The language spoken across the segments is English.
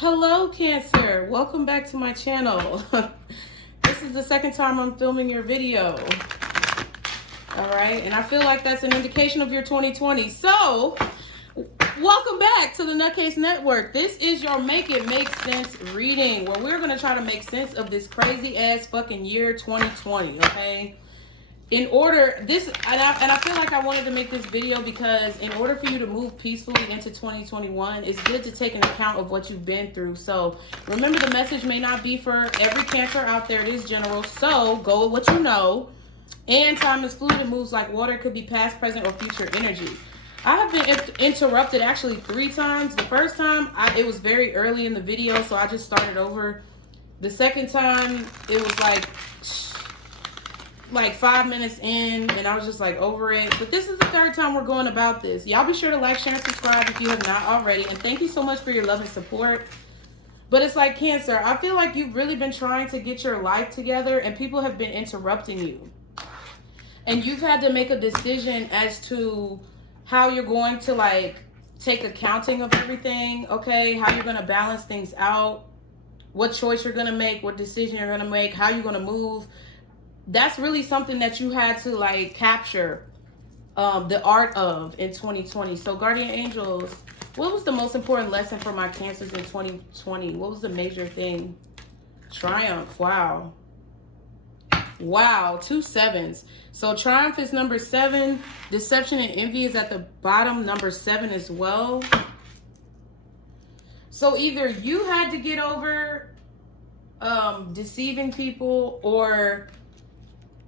Hello, Cancer. Welcome back to my channel. This is the second time I'm filming your video. All right, and I feel like that's an indication of your 2020. So, welcome back to the NUTCASE Network. This is your Make It Make Sense reading, where we're going to try to make sense of this crazy ass fucking year 2020, okay? In order, I feel like I wanted to make this video because in order for you to move peacefully into 2021, it's good to take an account of what you've been through. So remember, the message may not be for every Cancer out there. It is general. So go with what you know. And time is fluid. It moves like water. It could be past, present, or future energy. I have been interrupted actually 3 times. The first time, it was very early in the video, so I just started over. The second time, it was like 5 minutes in, and I was just like over it. But this is the third time we're going about this. Y'all be sure to like, share, and subscribe if you have not already. And thank you so much for your love and support. But it's like, Cancer, I feel like you've really been trying to get your life together, and people have been interrupting you. And you've had to make a decision as to how you're going to like take accounting of everything, okay? How you're going to balance things out, what choice you're going to make, what decision you're going to make, how you're going to move. That's really something that you had to like capture the art of in 2020. So guardian angels, what was the most important lesson for my Cancers in 2020? What was the major thing? Triumph. Wow. 2 sevens. So triumph is number 7. Deception and envy is at the bottom, number 7 as well. So either you had to get over deceiving people or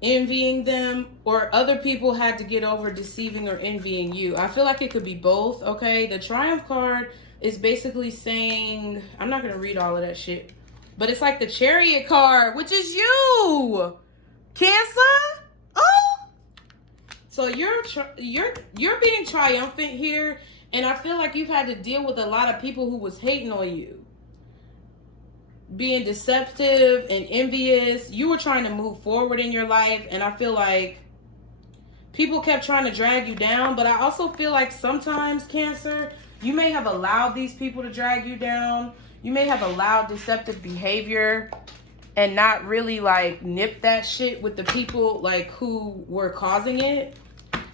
envying them, or other people had to get over deceiving or envying you. I feel like it could be both, okay? The Triumph card is basically saying, I'm not going to read all of that shit, but it's like the Chariot card, which is you, Cancer. Oh! So you're being triumphant here, and I feel like you've had to deal with a lot of people who was hating on you, being deceptive and envious. You were trying to move forward in your life, and I feel like people kept trying to drag you down. But I also feel like sometimes, Cancer, you may have allowed these people to drag you down. You may have allowed deceptive behavior and not really like nip that shit with the people like who were causing it.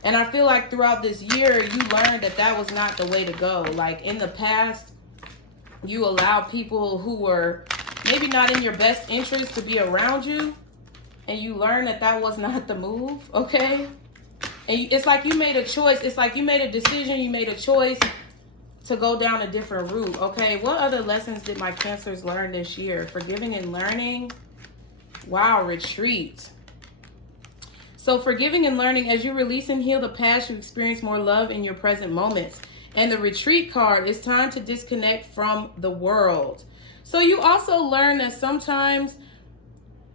And I feel like throughout this year, you learned that that was not the way to go. Like in the past, you allowed people who were maybe not in your best interest to be around you, and you learn that that was not the move, okay? And it's like you made a choice. It's like you made a decision. You made a choice to go down a different route, okay? What other lessons did my Cancers learn this year? Forgiving and learning. Wow, retreat. So forgiving and learning, as you release and heal the past, you experience more love in your present moments. And the retreat card, it's time to disconnect from the world. So you also learn that sometimes,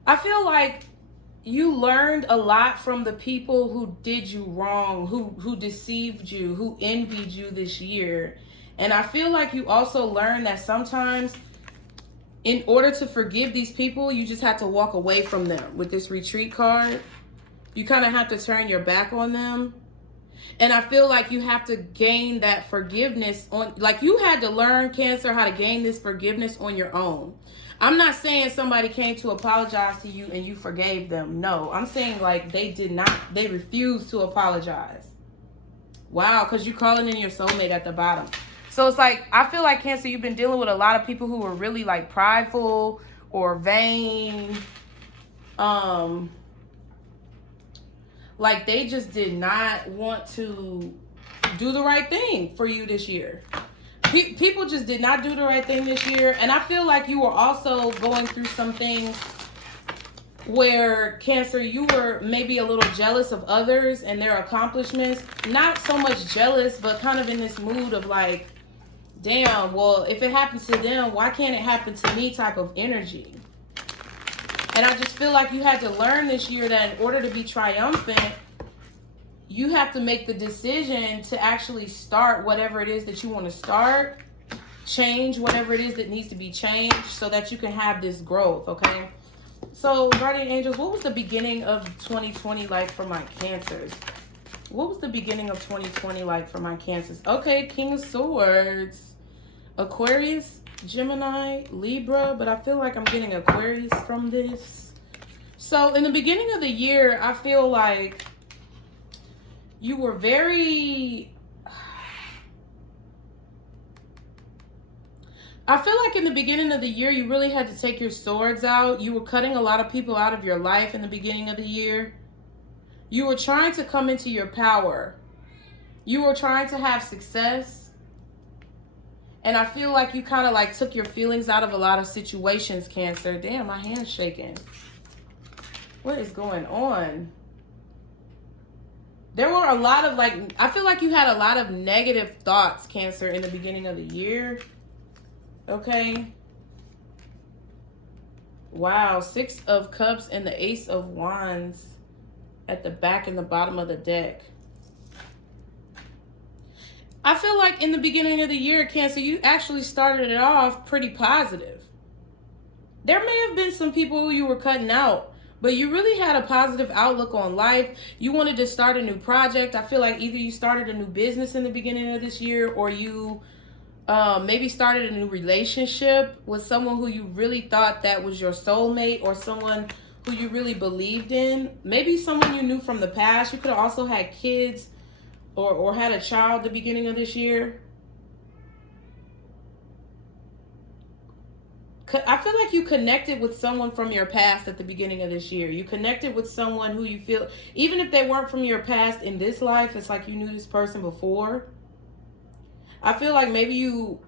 I feel like you learned a lot from the people who did you wrong, who deceived you, who envied you this year. And I feel like you also learned that sometimes in order to forgive these people, you just have to walk away from them. With this retreat card, you kind of have to turn your back on them. And I feel like you have to gain that forgiveness on, like you had to learn, Cancer, how to gain this forgiveness on your own. I'm not saying somebody came to apologize to you and you forgave them. No, I'm saying like they refused to apologize. Wow, because you're calling in your soulmate at the bottom. So it's like, I feel like, Cancer, you've been dealing with a lot of people who were really like prideful or vain. Like they just did not want to do the right thing for you this year. People just did not do the right thing this year. And I feel like you were also going through some things where, Cancer, you were maybe a little jealous of others and their accomplishments. Not so much jealous, but kind of in this mood of like, damn, well, if it happens to them, why can't it happen to me type of energy. And I just feel like you had to learn this year that in order to be triumphant, you have to make the decision to actually start whatever it is that you want to start, change whatever it is that needs to be changed so that you can have this growth, okay? So, guardian angels, what was the beginning of 2020 like for my Cancers? What was the beginning of 2020 like for my Cancers? Okay, King of Swords. Aquarius, Gemini, Libra, but I feel like I'm getting Aquarius from this. So in the beginning of the year, I feel like you were very... I feel like in the beginning of the year, you really had to take your swords out. You were cutting a lot of people out of your life in the beginning of the year. You were trying to come into your power. You were trying to have success. And I feel like you kind of like took your feelings out of a lot of situations, Cancer. Damn, my hand's shaking. What is going on? There were a lot of like, I feel like you had a lot of negative thoughts, Cancer, in the beginning of the year. Okay. Wow. 6 of Cups and the Ace of Wands at the back and the bottom of the deck. I feel like in the beginning of the year, Cancer, you actually started it off pretty positive. There may have been some people who you were cutting out, but you really had a positive outlook on life. You wanted to start a new project. I feel like either you started a new business in the beginning of this year, or you maybe started a new relationship with someone who you really thought that was your soulmate, or someone who you really believed in. Maybe someone you knew from the past. You could have also had kids or had a child at the beginning of this year. I feel like you connected with someone from your past at the beginning of this year. You connected with someone who you feel, even if they weren't from your past in this life, it's like you knew this person before. I feel like maybe you,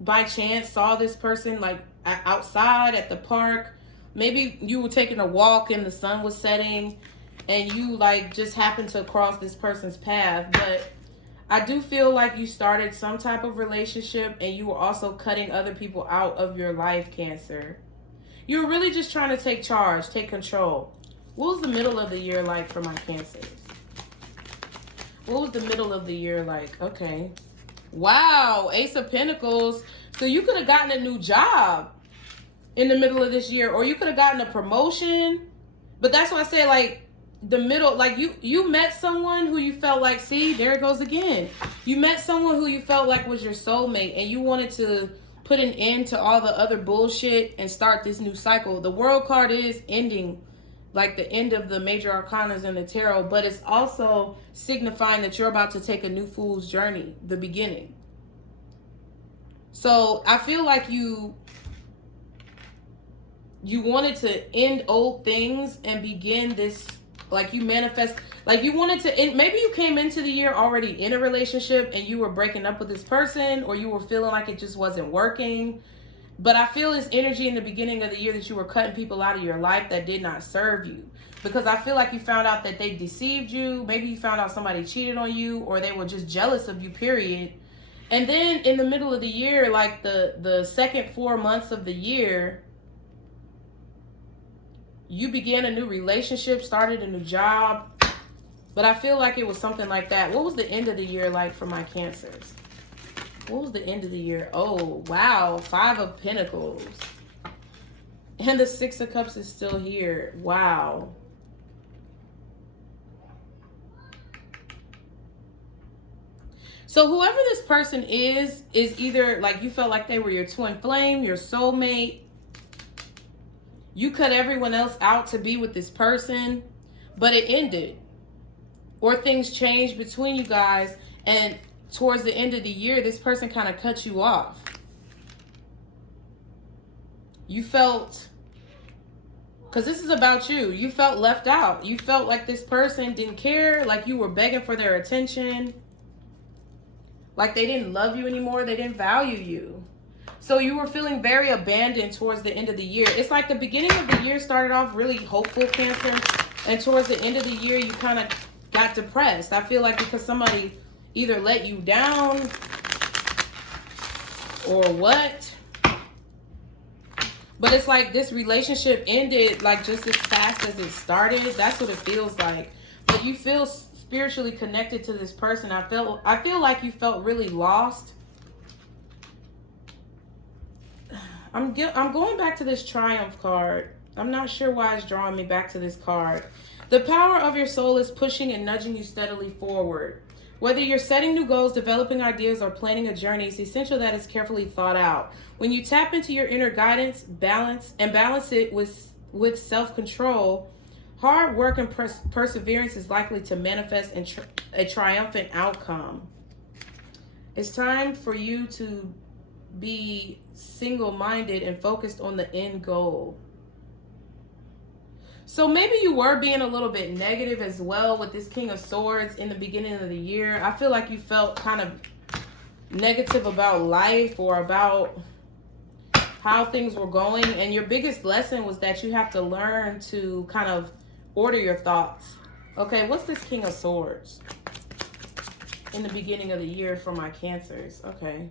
by chance, saw this person like outside at the park. Maybe you were taking a walk and the sun was setting and you like just happened to cross this person's path. But I do feel like you started some type of relationship and you were also cutting other people out of your life, Cancer. You were really just trying to take charge, take control. What was the middle of the year like for my Cancers? What was the middle of the year like? Okay. Wow, Ace of Pentacles. So you could have gotten a new job in the middle of this year, or you could have gotten a promotion. But that's why I say like the middle, like you met someone who you felt like, see, there it goes again. You met someone who you felt like was your soulmate and you wanted to put an end to all the other bullshit and start this new cycle. The World card is ending, like the end of the major arcanas in the tarot, but it's also signifying that you're about to take a new fool's journey, the beginning. So I feel like you wanted to end old things and begin this, like you manifest, like you wanted to end, maybe you came into the year already in a relationship and you were breaking up with this person, or you were feeling like it just wasn't working. But I feel this energy in the beginning of the year that you were cutting people out of your life that did not serve you. Because I feel like you found out that they deceived you. Maybe you found out somebody cheated on you, or they were just jealous of you, period. And then in the middle of the year, like the second 4 months of the year, you began a new relationship, started a new job. But I feel like it was something like that. What was the end of the year like for my Cancers? What was the end of the year? Oh, wow. 5 of Pentacles. And the 6 of Cups is still here. Wow. So whoever this person is either like you felt like they were your twin flame, your soulmate. You cut everyone else out to be with this person, but it ended. Or things changed between you guys, and towards the end of the year, this person kind of cut you off. You felt, because this is about you, you felt left out. You felt like this person didn't care, like you were begging for their attention, like they didn't love you anymore, they didn't value you. So you were feeling very abandoned towards the end of the year. It's like the beginning of the year started off really hopeful, Cancer, and towards the end of the year, you kind of got depressed. I feel like because somebody either let you down or what. But it's like this relationship ended like just as fast as it started. That's what it feels like. But you feel spiritually connected to this person. I feel like you felt really lost. I'm going back to this Triumph card. I'm not sure why it's drawing me back to this card. The power of your soul is pushing and nudging you steadily forward. Whether you're setting new goals, developing ideas, or planning a journey, it's essential that it's carefully thought out. When you tap into your inner guidance, balance it with self-control, hard work and perseverance is likely to manifest in a triumphant outcome. It's time for you to be single-minded and focused on the end goal. So maybe you were being a little bit negative as well with this King of Swords in the beginning of the year. I feel like you felt kind of negative about life or about how things were going. And your biggest lesson was that you have to learn to kind of order your thoughts. Okay, what's this King of Swords in the beginning of the year for my Cancers? Okay,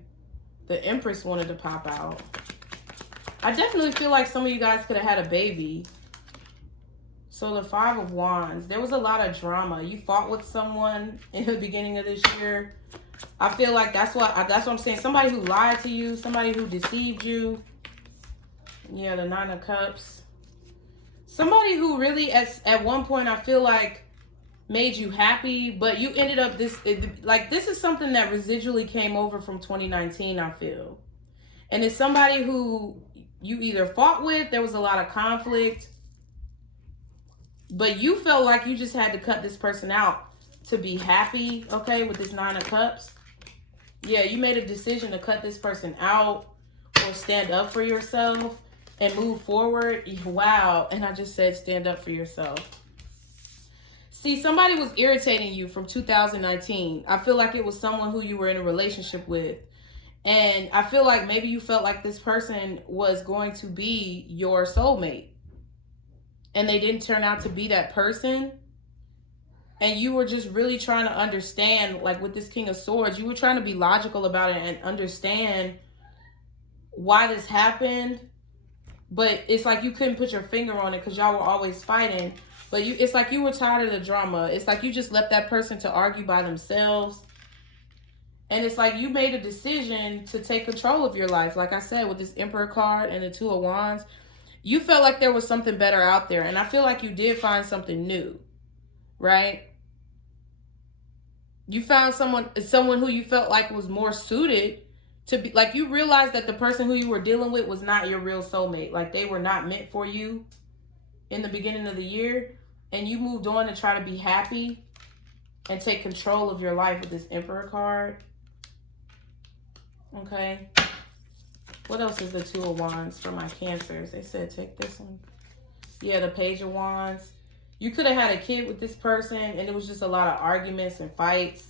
the Empress wanted to pop out. I definitely feel like some of you guys could have had a baby. So the Five of Wands, there was a lot of drama. You fought with someone in the beginning of this year. I feel like that's what I'm saying. Somebody who lied to you, somebody who deceived you. Yeah, the Nine of Cups. Somebody who really at one point I feel like made you happy, but you ended up this is something that residually came over from 2019, I feel. And it's somebody who you either fought with, there was a lot of conflict, but you felt like you just had to cut this person out to be happy, okay, with this Nine of Cups. Yeah, you made a decision to cut this person out or stand up for yourself and move forward. Wow, and I just said stand up for yourself. See, somebody was irritating you from 2019. I feel like it was someone who you were in a relationship with. And I feel like maybe you felt like this person was going to be your soulmate. And they didn't turn out to be that person. And you were just really trying to understand, like with this King of Swords, you were trying to be logical about it and understand why this happened. But it's like you couldn't put your finger on it because y'all were always fighting. But it's like you were tired of the drama. It's like you just left that person to argue by themselves. And it's like you made a decision to take control of your life. Like I said, with this Emperor card and the Two of Wands, you felt like there was something better out there. And I feel like you did find something new, right? You found someone who you felt like was more suited to be, like you realized that the person who you were dealing with was not your real soulmate. Like they were not meant for you in the beginning of the year. And you moved on to try to be happy and take control of your life with this Emperor card. Okay. What else is the Two of Wands for my Cancers? They said take this one. Yeah, the Page of Wands. You could have had a kid with this person and it was just a lot of arguments and fights.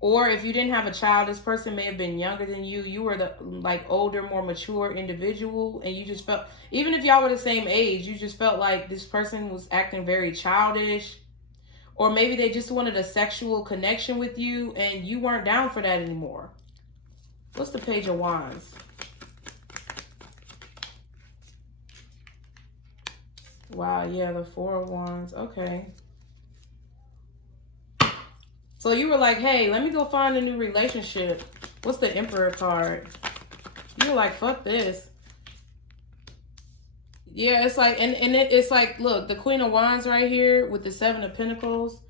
Or if you didn't have a child, this person may have been younger than you. You were the older, more mature individual. And you just felt, even if y'all were the same age, you just felt like this person was acting very childish. Or maybe they just wanted a sexual connection with you and you weren't down for that anymore. What's the Page of Wands? Wow, yeah, the Four of Wands. Okay. So you were like, hey, let me go find a new relationship. What's the Emperor card? You were like, fuck this. Yeah, it's like, it's like, look, the Queen of Wands right here with the Seven of Pentacles.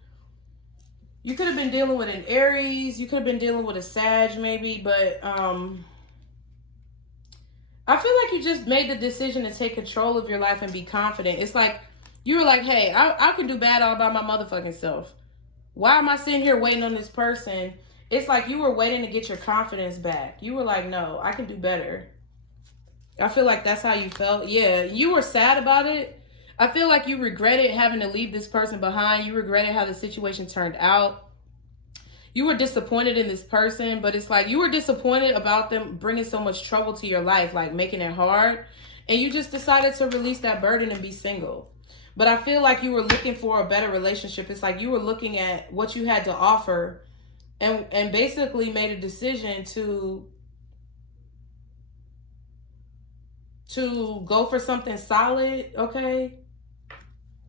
You could have been dealing with an Aries. You could have been dealing with a Sag maybe, but I feel like you just made the decision to take control of your life and be confident. It's like, you were like, hey, I can do bad all by my motherfucking self. Why am I sitting here waiting on this person? It's like you were waiting to get your confidence back. You were like, no, I can do better. I feel like that's how you felt. Yeah, you were sad about it. I feel like you regretted having to leave this person behind. You regretted how the situation turned out. You were disappointed in this person, but it's like you were disappointed about them bringing so much trouble to your life, like making it hard. And you just decided to release that burden and be single. But I feel like you were looking for a better relationship. It's like you were looking at what you had to offer and basically made a decision to go for something solid, okay?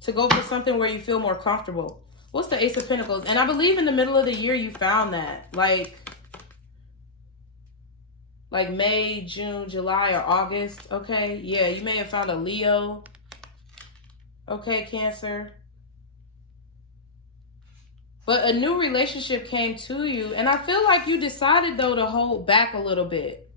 To go for something where you feel more comfortable. What's the Ace of Pentacles? And I believe in the middle of the year you found that. Like May, June, July, or August, okay? Yeah, you may have found a Leo. Okay, Cancer. But a new relationship came to you. And I feel like you decided, though, to hold back a little bit.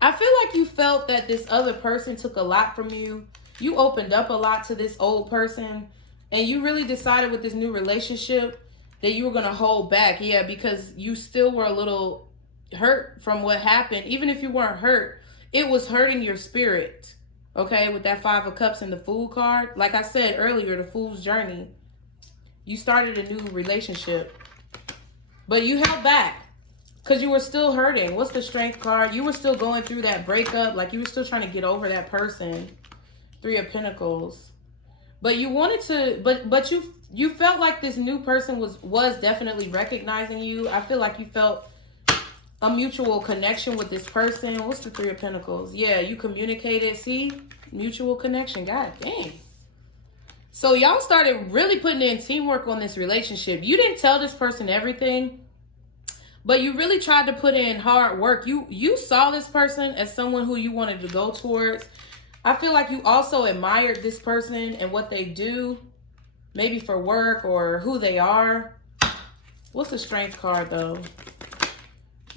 I feel like you felt that this other person took a lot from you. You opened up a lot to this old person. And you really decided with this new relationship that you were going to hold back. Yeah, because you still were a little hurt from what happened. Even if you weren't hurt, it was hurting your spirit. Okay, with that 5 of Cups and the Fool card. Like I said earlier, the Fool's journey. You started a new relationship. But you held back. Because you were still hurting. What's the Strength card? You were still going through that breakup. Like you were still trying to get over that person. 3 of Pentacles. But you wanted to, but you felt like this new person was definitely recognizing you. I feel like you felt a mutual connection with this person. What's the 3 of Pentacles? Yeah, you communicated. See? Mutual connection. God dang. So y'all started really putting in teamwork on this relationship. You didn't tell this person everything, but you really tried to put in hard work. You saw this person as someone who you wanted to go towards. I feel like you also admired this person and what they do, maybe for work or who they are. What's the Strength card, though?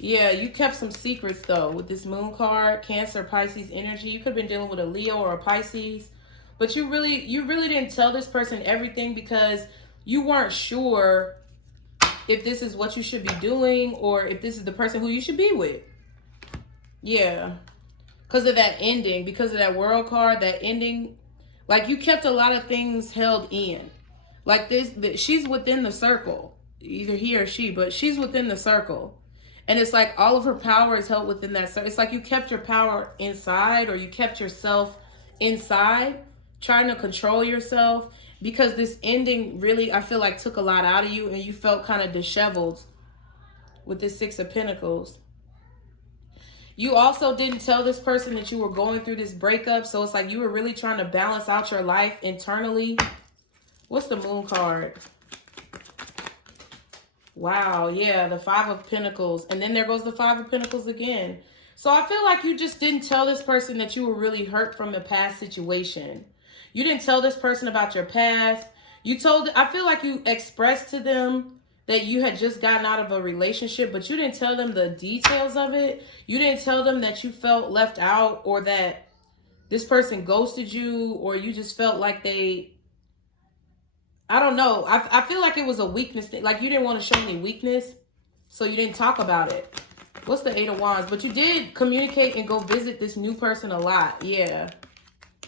Yeah, you kept some secrets, though, with this Moon card, Cancer, Pisces energy. You could have been dealing with a Leo or a Pisces, but you really didn't tell this person everything because you weren't sure if this is what you should be doing or if this is the person who you should be with. Yeah. Because of that ending, because of that World card, that ending, like you kept a lot of things held in. Like she's within the circle, either he or she, but she's within the circle. And it's like all of her power is held within that circle. It's like you kept your power inside or you kept yourself inside, trying to control yourself because this ending really, I feel like, took a lot out of you and you felt kind of disheveled with this 6 of Pentacles. You also didn't tell this person that you were going through this breakup. So it's like you were really trying to balance out your life internally. What's the Moon card? Wow, yeah, the 5 of Pentacles. And then there goes the 5 of Pentacles again. So I feel like you just didn't tell this person that you were really hurt from the past situation. You didn't tell this person about your past. I feel like you expressed to them that you had just gotten out of a relationship, but you didn't tell them the details of it. You didn't tell them that you felt left out or that this person ghosted you or you just felt like I don't know. I feel like it was a weakness thing. Like you didn't want to show any weakness, so you didn't talk about it. What's the 8 of Wands? But you did communicate and go visit this new person a lot. Yeah.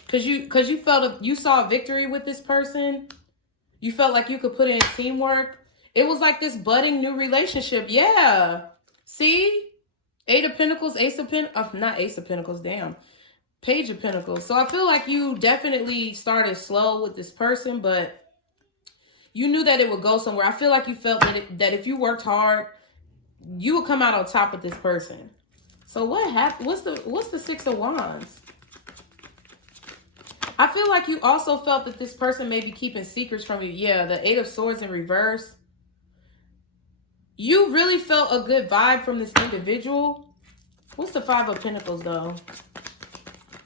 Because you saw a victory with this person. You felt like you could put in teamwork. It was like this budding new relationship. Yeah. See? 8 of Pentacles, Ace of Pentacles. Not Ace of Pentacles, damn. Page of Pentacles. So I feel like you definitely started slow with this person, but you knew that it would go somewhere. I feel like you felt that if you worked hard, you would come out on top with this person. So what happened? What's the 6 of Wands? I feel like you also felt that this person may be keeping secrets from you. Yeah, the 8 of Swords in reverse. You really felt a good vibe from this individual. What's the 5 of Pentacles, though?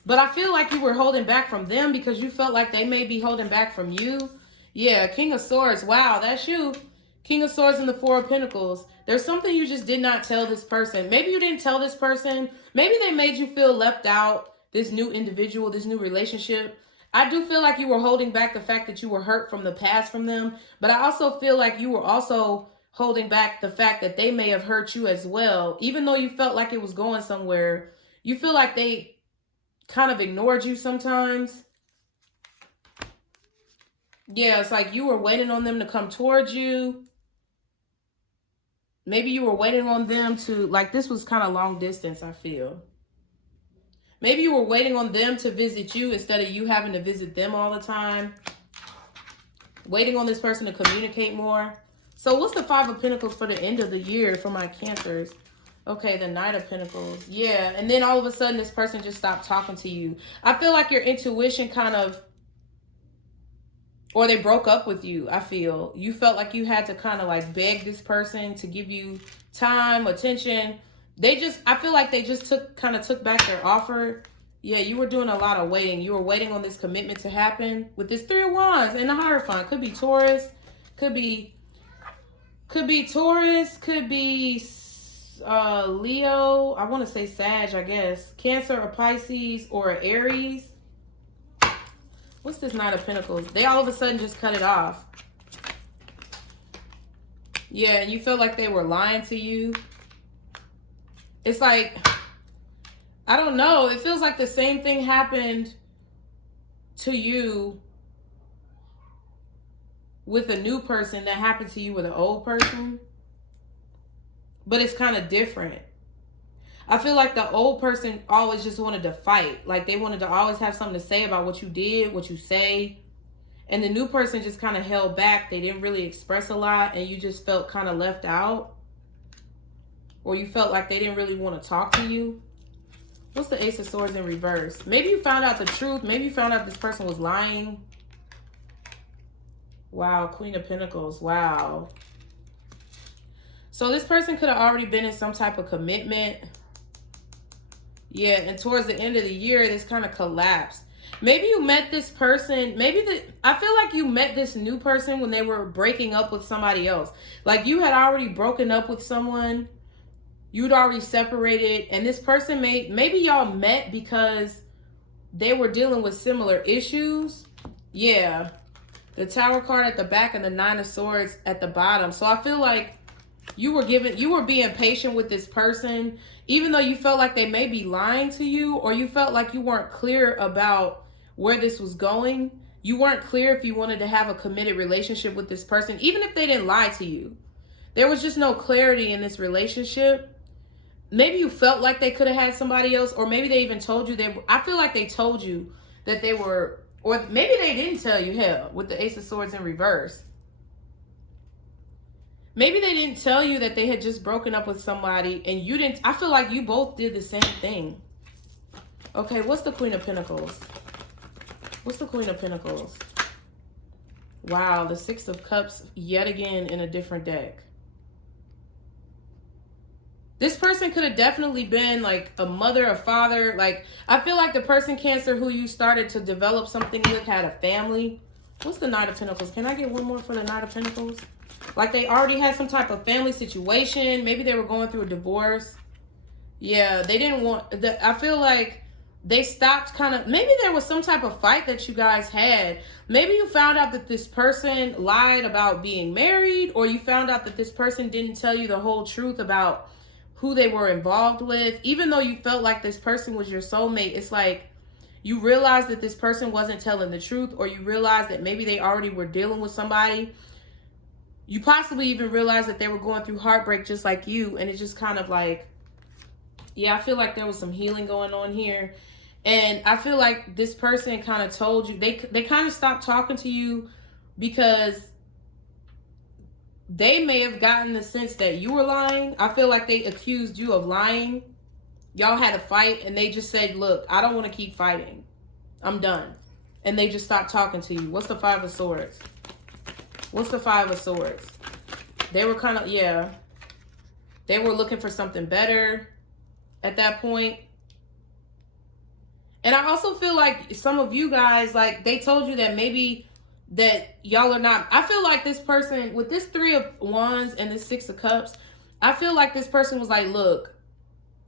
But I feel like you were holding back from them because you felt like they may be holding back from you. Yeah, King of Swords. Wow, that's you. King of Swords and the 4 of Pentacles. There's something you just did not tell this person. Maybe you didn't tell this person. Maybe they made you feel left out, this new individual, this new relationship. I do feel like you were holding back the fact that you were hurt from the past from them. But I also feel like you were also holding back the fact that they may have hurt you as well. Even though you felt like it was going somewhere, you feel like they kind of ignored you sometimes. Yeah, it's like you were waiting on them to come towards you. Maybe you were waiting on them to, like, this was kind of long distance, I feel. Maybe you were waiting on them to visit you instead of you having to visit them all the time. Waiting on this person to communicate more. So what's the 5 of Pentacles for the end of the year for my Cancers? Okay, the Knight of Pentacles. Yeah, and then all of a sudden this person just stopped talking to you. I feel like your intuition kind of, or they broke up with you, I feel. You felt like you had to kind of like beg this person to give you time, attention. I feel like they just took back their offer. Yeah, you were doing a lot of waiting. You were waiting on this commitment to happen with this 3 of Wands and the Hierophant. Could be Taurus, could be Could be Taurus, could be Leo. I want to say Sag, I guess. Cancer or Pisces or Aries. What's this Knight of Pentacles? They all of a sudden just cut it off. Yeah, you felt like they were lying to you. It's like, I don't know. It feels like the same thing happened to you with a new person that happened to you with an old person. But it's kind of different. I feel like the old person always just wanted to fight. Like they wanted to always have something to say about what you did, what you say. And the new person just kind of held back. They didn't really express a lot and you just felt kind of left out. Or you felt like they didn't really want to talk to you. What's the Ace of Swords in reverse? Maybe you found out the truth. Maybe you found out this person was lying. Wow, Queen of Pentacles. Wow. So this person could have already been in some type of commitment. Yeah, and towards the end of the year, this kind of collapsed. Maybe you met this person. I feel like you met this new person when they were breaking up with somebody else. Like you had already broken up with someone. You'd already separated. And this person maybe y'all met because they were dealing with similar issues. Yeah. The Tower card at the back and the Nine of Swords at the bottom. So I feel like you were being patient with this person, even though you felt like they may be lying to you, or you felt like you weren't clear about where this was going. You weren't clear if you wanted to have a committed relationship with this person, even if they didn't lie to you. There was just no clarity in this relationship. Maybe you felt like they could have had somebody else, or maybe they even told you I feel like they told you that they were, or maybe they didn't tell you, hell, with the Ace of Swords in reverse. Maybe they didn't tell you that they had just broken up with somebody and you didn't. I feel like you both did the same thing. Okay, what's the Queen of Pentacles? What's the Queen of Pentacles? Wow, the Six of Cups yet again in a different deck. This person could have definitely been like a mother, a father. Like, I feel like the person, Cancer, who you started to develop something with had a family. What's the Knight of Pentacles? Can I get one more for the Knight of Pentacles? Like they already had some type of family situation. Maybe they were going through a divorce. Yeah, they didn't want... I feel like they stopped kind of... Maybe there was some type of fight that you guys had. Maybe you found out that this person lied about being married, or you found out that this person didn't tell you the whole truth about who they were involved with. Even though you felt like this person was your soulmate, it's like you realized that this person wasn't telling the truth, or you realized that maybe they already were dealing with somebody. You possibly even realized that they were going through heartbreak just like you. And it's just kind of like, yeah, I feel like there was some healing going on here. And I feel like this person kind of told you, they kind of stopped talking to you because they may have gotten the sense that you were lying. I feel like they accused you of lying. Y'all had a fight and they just said, look, I don't want to keep fighting. I'm done. And they just stopped talking to you. What's the Five of Swords? What's the Five of Swords? They were kind of, yeah. They were looking for something better at that point. And I also feel like some of you guys, like, they told you that maybe that y'all are not... I feel like this person, with this Three of Wands and this Six of Cups, I feel like this person was like, look,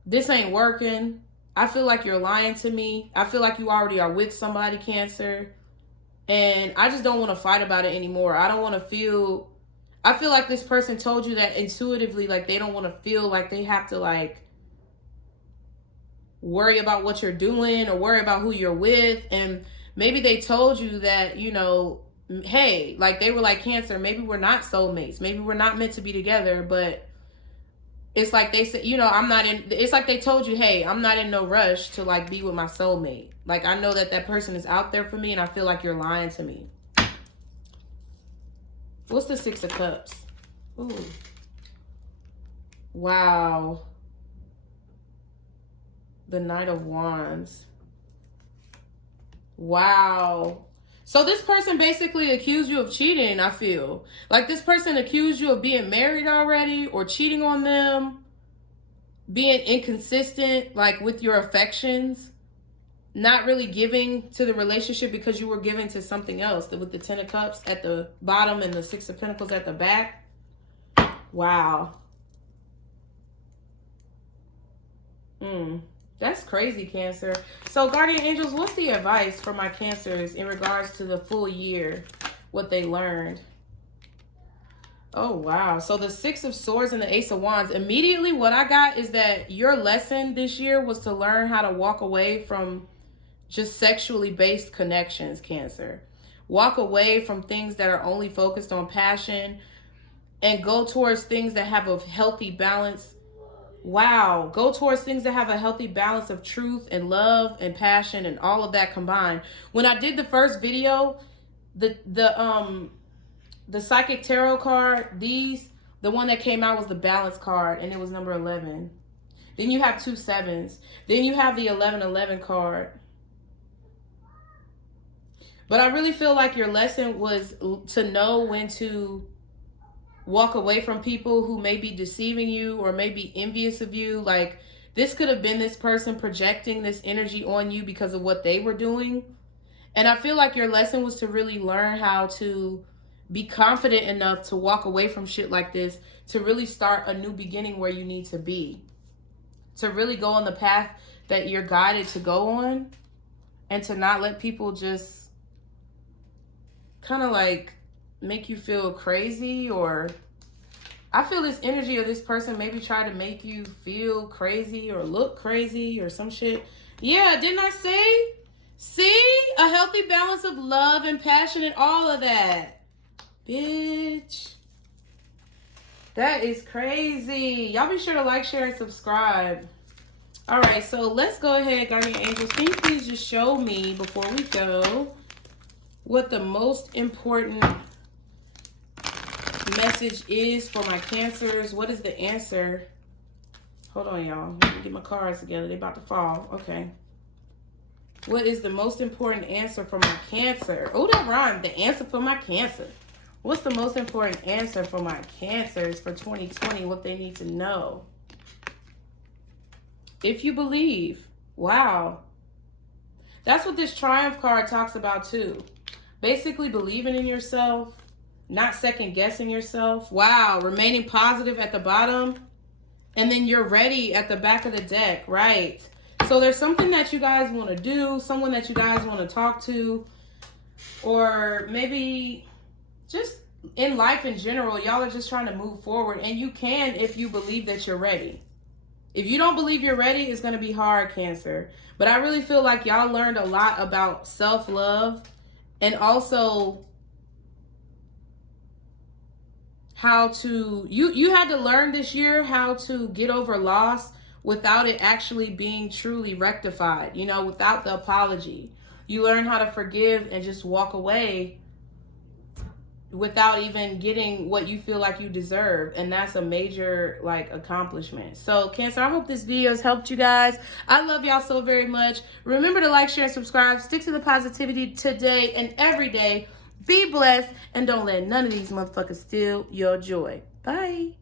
this ain't working. I feel like you're lying to me. I feel like you already are with somebody, Cancer. And I just don't want to fight about it anymore. I don't want to feel... I feel like this person told you that intuitively, like they don't want to feel like they have to like worry about what you're doing or worry about who you're with. And maybe they told you that, you know, hey, like they were like, Cancer, maybe we're not soulmates. Maybe we're not meant to be together. But it's like they said, you know, I'm not in... It's like they told you, hey, I'm not in no rush to like be with my soulmate. Like, I know that that person is out there for me and I feel like you're lying to me. What's the Six of Cups? Ooh. Wow. The Knight of Wands. Wow. So this person basically accused you of cheating, I feel. Like this person accused you of being married already or cheating on them. Being inconsistent, like with your affections. Not really giving to the relationship because you were giving to something else. With the Ten of Cups at the bottom and the Six of Pentacles at the back. Wow. That's crazy, Cancer. So, guardian angels, what's the advice for my Cancers in regards to the full year, what they learned? Oh, wow. So the Six of Swords and the Ace of Wands. Immediately what I got is that your lesson this year was to learn how to walk away from just sexually based connections, Cancer. Walk away from things that are only focused on passion and go towards things that have a healthy balance. Wow. Go towards things that have a healthy balance of truth and love and passion and all of that combined. When I did the first video, the Psychic Tarot card, the one that came out was the Balance card, and it was number 11. Then you have 2 7s. Then you have the 1111 card. But I really feel like your lesson was to know when to walk away from people who may be deceiving you or may be envious of you. Like, this could have been this person projecting this energy on you because of what they were doing. And I feel like your lesson was to really learn how to be confident enough to walk away from shit like this, to really start a new beginning where you need to be, to really go on the path that you're guided to go on, and to not let people just kind of like make you feel crazy. Or I feel this energy of this person maybe try to make you feel crazy or look crazy or some shit. Yeah, didn't I say? See? A healthy balance of love and passion and all of that. Bitch. That is crazy. Y'all be sure to like, share, and subscribe. All right, so let's go ahead, guardian angels. Can you please just show me, before we go, what the most important message is for my Cancers? What is the answer? Hold on, y'all. Let me get my cards together. They're about to fall. Okay. What is the most important answer for my Cancer? Oh, that rhymed. The answer for my Cancer. What's the most important answer for my Cancers for 2020? What they need to know. If you believe. Wow. That's what this Triumph card talks about too. Basically believing in yourself. Not second guessing yourself. Wow. Remaining positive at the bottom. And then you're ready at the back of the deck. Right. So there's something that you guys want to do. Someone that you guys want to talk to. Or maybe just in life in general, y'all are just trying to move forward. And you can if you believe that you're ready. If you don't believe you're ready, it's going to be hard, Cancer. But I really feel like y'all learned a lot about self-love. And also how to, you had to learn this year how to get over loss without it actually being truly rectified, you know, without the apology. You learn how to forgive and just walk away without even getting what you feel like you deserve. And that's a major, like, accomplishment. So, Cancer, I hope this video has helped you guys. I love y'all so very much. Remember to like, share, and subscribe. Stick to the positivity today and every day. Be blessed, and don't let none of these motherfuckers steal your joy. Bye.